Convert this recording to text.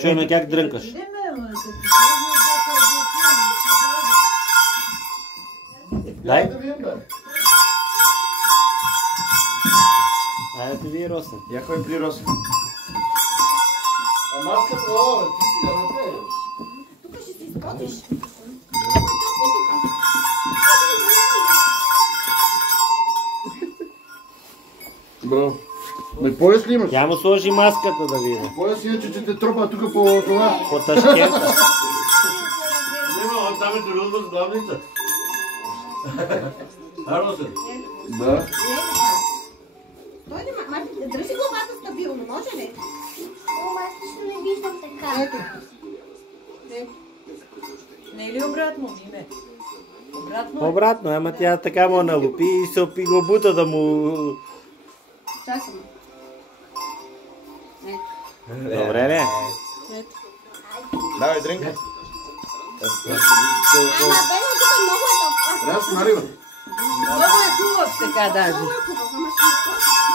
Чуеме как дрънкаш. Дай. Айде ви, Росен. Яко е при Росен. А маската, ти си да напееш. Тук ще си изкотиш. Браво. На пояс ли имаш? Тя му сложи маската да види. Пояс иначе, че те тропа тук по това. По тъшкента. Нема, он там е трудно с главница. Росен. Да. Той не Марти, дръжи главата стабилно, може ли? Аз също не виждам така. Ето. Не е ли обратно, Диме? Обратно е. Обратно, ама тя така му налупи и се опи го бута да му... Чакам. Добре ли? Ето. Давай, дринка. Ама бе, тук много е топло. Раз, нарива. Много е хубав така даже. Много е хубаво, ама ще изкочи.